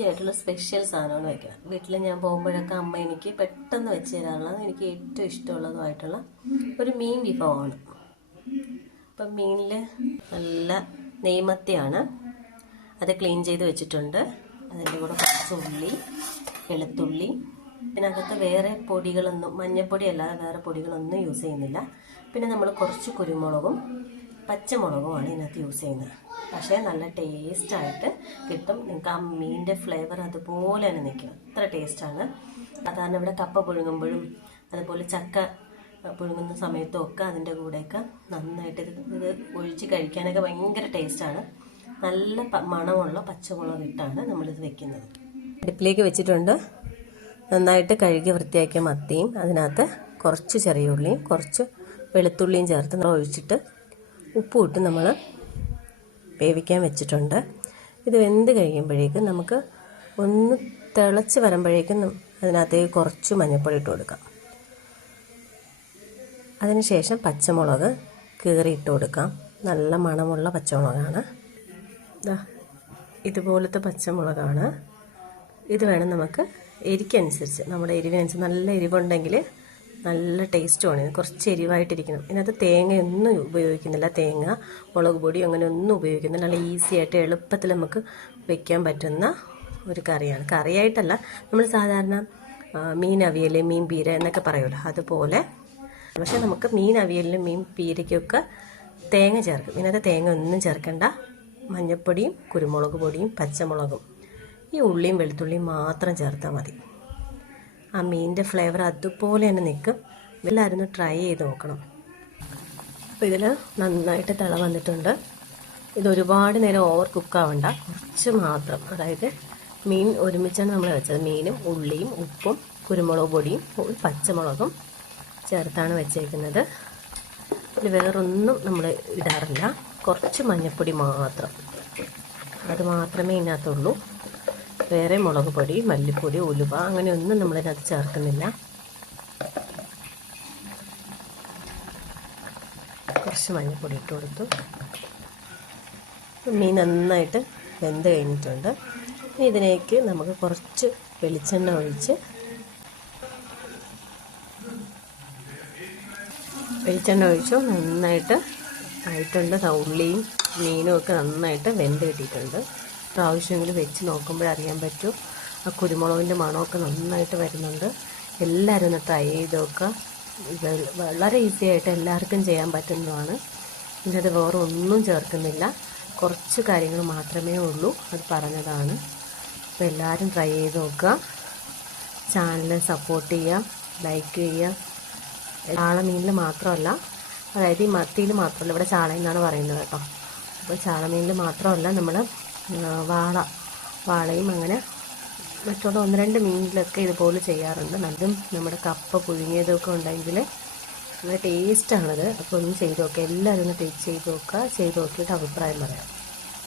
Easy ആയിട്ടുള്ള special സാധനമാണ് വയ്ക്കണം. വീട്ടിൽ ഞാൻ പോകുമ്പോഴൊക്കെ അമ്മ എനിക്ക് പെട്ടെന്ന് വെച്ച് തരാറുള്ളത്, എനിക്ക് ഏറ്റവും ഇഷ്ടമുള്ളതുമായിട്ടുള്ള ഒരു മീൻ വിഭവമാണ്. അപ്പം മീനിൽ നല്ല നെയ്മത്തിയാണ്, അത് ക്ലീൻ ചെയ്ത് വെച്ചിട്ടുണ്ട്. അതിൻ്റെ കൂടെ കുറച്ച് ഉള്ളി, വെളുത്തുള്ളി, ഇതിനകത്ത് വേറെ പൊടികളൊന്നും, മഞ്ഞൾപ്പൊടി അല്ലാതെ വേറെ പൊടികളൊന്നും യൂസ് ചെയ്യുന്നില്ല. പിന്നെ നമ്മൾ കുറച്ച് കുരുമുളകും പച്ചമുളകുമാണ് ഇതിനകത്ത് യൂസ് ചെയ്യുന്നത്. പക്ഷേ നല്ല ടേസ്റ്റായിട്ട് കിട്ടും. നിങ്ങൾക്ക് ആ മീനിൻ്റെ ഫ്ലേവർ അതുപോലെ തന്നെ നിൽക്കും, അത്ര ടേസ്റ്റാണ്. സാധാരണ ഇവിടെ കപ്പ പുഴുങ്ങുമ്പോഴും അതുപോലെ ചക്ക പുഴുങ്ങുന്ന സമയത്തും ഒക്കെ അതിൻ്റെ കൂടെയൊക്കെ നന്നായിട്ട് ഇത് ഒഴിച്ച് കഴിക്കാനൊക്കെ ഭയങ്കര ടേസ്റ്റാണ്. നല്ല മണമുള്ള പച്ചമുളക് ഇട്ടാണ് നമ്മളിത് വെക്കുന്നത്. അടുപ്പിലേക്ക് വെച്ചിട്ടുണ്ട്. നന്നായിട്ട് കഴുകി വൃത്തിയാക്കിയ മത്തിയും അതിനകത്ത് കുറച്ച് ചെറിയ ഉള്ളിയും കുറച്ച് വെളുത്തുള്ളിയും ചേർത്ത് ഒഴിച്ചിട്ട് ഉപ്പും ഇട്ട് നമ്മൾ വേവിക്കാൻ വെച്ചിട്ടുണ്ട്. ഇത് വെന്ത് കഴിയുമ്പോഴേക്കും നമുക്ക് ഒന്ന് തിളച്ച് വരുമ്പോഴേക്കും അതിനകത്തേക്ക് കുറച്ച് മഞ്ഞൾപ്പൊടി ഇട്ട് കൊടുക്കാം. അതിനുശേഷം പച്ചമുളക് കീറിയിട്ട് കൊടുക്കാം. നല്ല മണമുള്ള പച്ചമുളകാണ്, ഇതുപോലത്തെ പച്ചമുളകാണ്. ഇത് വേണം നമുക്ക് എരിക്കനുസരിച്ച്, നമ്മുടെ എരിവിനനുസരിച്ച്. നല്ല എരിവുണ്ടെങ്കിൽ നല്ല ടേസ്റ്റുമാണ്. കുറച്ച് എരിവായിട്ടിരിക്കണം. ഇതിനകത്ത് തേങ്ങയൊന്നും ഉപയോഗിക്കുന്നില്ല, തേങ്ങ മുളക് പൊടി അങ്ങനെ ഒന്നും ഉപയോഗിക്കുന്നില്ല. നല്ല ഈസി ആയിട്ട് എളുപ്പത്തിൽ നമുക്ക് വെക്കാൻ പറ്റുന്ന ഒരു കറിയാണ്. കറിയായിട്ടല്ല, നമ്മൾ സാധാരണ മീൻ അവിയൽ, മീൻ പീര എന്നൊക്കെ പറയുമല്ലോ, അതുപോലെ. പക്ഷെ നമുക്ക് മീൻ അവിയലിനും മീൻ പീരയ്ക്കൊക്കെ തേങ്ങ ചേർക്കും. ഇതിനകത്ത് തേങ്ങ ഒന്നും ചേർക്കണ്ട. മഞ്ഞൾപ്പൊടിയും കുരുമുളക് പൊടിയും പച്ചമുളകും ഈ ഉള്ളിയും വെളുത്തുള്ളിയും മാത്രം ചേർത്താൽ മതി. ആ മീനിൻ്റെ ഫ്ലേവർ അതുപോലെ തന്നെ നിൽക്കും. എല്ലാവരും ട്രൈ ചെയ്ത് നോക്കണം. അപ്പോൾ ഇതിൽ നന്നായിട്ട് തിള വന്നിട്ടുണ്ട്. ഇത് ഒരുപാട് നേരം ഓവർ കുക്കാവണ്ട, കുറച്ച് മാത്രം. അതായത് മീൻ ഒരുമിച്ചാണ് നമ്മൾ വെച്ചത്. മീനും ഉള്ളിയും ഉപ്പും കുരുമുളക് പൊടിയും പച്ചമുളകും ചേർത്താണ് വെച്ചേക്കുന്നത്. ഇതിൽ വേറൊന്നും നമ്മൾ ഇടാറില്ല. കുറച്ച് മഞ്ഞൾപ്പൊടി മാത്രം, അത് മാത്രമേ ഇതിനകത്തുള്ളൂ. വേറെ മുളക് പൊടി, മല്ലിപ്പൊടി, ഉലുവ അങ്ങനെയൊന്നും നമ്മളിതിനകത്ത് ചേർക്കുന്നില്ല. കുറച്ച് മഞ്ഞൾപ്പൊടി ഇട്ട് കൊടുത്തു. മീൻ നന്നായിട്ട് വെന്ത് കഴിഞ്ഞിട്ടുണ്ട്. ഇതിലേക്ക് നമുക്ക് കുറച്ച് വെളിച്ചെണ്ണ ഒഴിച്ച് നന്നായിട്ട് ആയിട്ടുണ്ട്. ഉള്ളിയും മീനും ഒക്കെ നന്നായിട്ട് വെന്ത് കിട്ടിയിട്ടുണ്ട്. പ്രാവശ്യമെങ്കിലും വെച്ച് നോക്കുമ്പോഴറിയാൻ പറ്റും ആ കുരുമുളകിൻ്റെ മണമൊക്കെ നന്നായിട്ട് വരുന്നുണ്ട്. എല്ലാവരും ഒന്ന് ട്രൈ ചെയ്ത് നോക്കുക. വളരെ ഈസി ആയിട്ട് എല്ലാവർക്കും ചെയ്യാൻ പറ്റുന്നതാണ്. ഇതിനകത്ത് വേറെ ഒന്നും ചേർക്കുന്നില്ല, കുറച്ച് കാര്യങ്ങൾ മാത്രമേ ഉള്ളൂ, അത് പറഞ്ഞതാണ്. അപ്പോൾ എല്ലാവരും ട്രൈ ചെയ്ത് നോക്കുക. ചാനൽ സപ്പോർട്ട് ചെയ്യുക, ലൈക്ക് ചെയ്യുക. ചാള മീനിൽ മാത്രമല്ല, അതായത് ഈ മത്തിയിൽ മാത്രമല്ല, ഇവിടെ ചാള എന്നാണ് പറയുന്നത് കേട്ടോ. അപ്പോൾ ചാള മീനിൽ മാത്രമല്ല, നമ്മൾ വാളയും അങ്ങനെ മറ്റുള്ള 1-2 മീനിലൊക്കെ ഇതുപോലെ ചെയ്യാറുണ്ട്. നല്ലതും നമ്മുടെ കപ്പ പുഴുങ്ങിയതൊക്കെ ഉണ്ടെങ്കിൽ നല്ല ടേസ്റ്റാണത്. അപ്പോൾ ഒന്ന് ചെയ്ത് നോക്കുക. എല്ലാവരും ഒന്ന് ടേസ്റ്റ് ചെയ്ത് നോക്കുക. ചെയ്ത് നോക്കിയിട്ട് അഭിപ്രായം പറയാം.